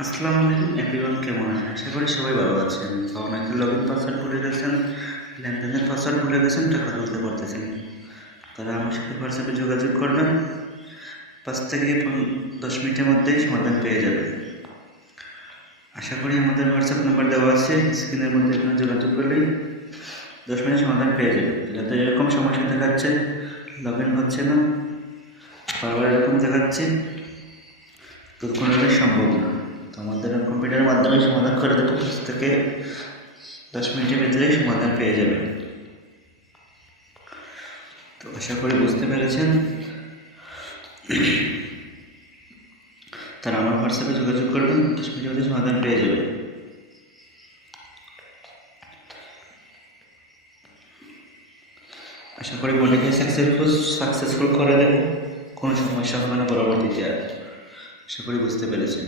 আসসালামু আলাইকুম এভরিওয়ান কেমন আছেন? আশা করি সবাই ভালো আছেন। অনেকে লগ ইন পাসওয়ার্ড ভুলে গেছেন, লেনদেনের পাসওয়ার্ড ভুলে গেছেন, টাকা তুলতে পারতেছেন তারা আমার সাথে হোয়াটসঅ্যাপে যোগাযোগ করবেন। পাঁচ থেকে দশ মিনিটের মধ্যেই সমাধান পেয়ে যাবেন। আশা করি আমাদের হোয়াটসঅ্যাপ নাম্বার দেওয়া আছে স্ক্রিনের মধ্যে এখানে যোগাযোগ করলেই দশ মিনিট সমাধান পেয়ে যাবেন। যাতে এরকম সমস্যা দেখাচ্ছে লগ ইন হচ্ছে না, বারবার এরকম দেখাচ্ছে তো কোনোটাই সম্ভব না। তো আমাদের কম্পিউটারের মাধ্যমে সমাধান করে দেবো। থেকে দশ মিনিটের ভিতরেই সমাধান পেয়ে যাবেন তো আশা করি বুঝতে পেরেছেন। তারা আমার হোয়াটসঅ্যাপে যোগাযোগ করবেন দশ মিনিটের মধ্যে সমাধান পেয়ে যাবেন আশা করি মনেকে সাকসেসফুল সাকসেসফুল করে দেবো। কোনো সমস্যা হবে না পরবর্তীতে আর। আশা করি বুঝতে পেরেছেন।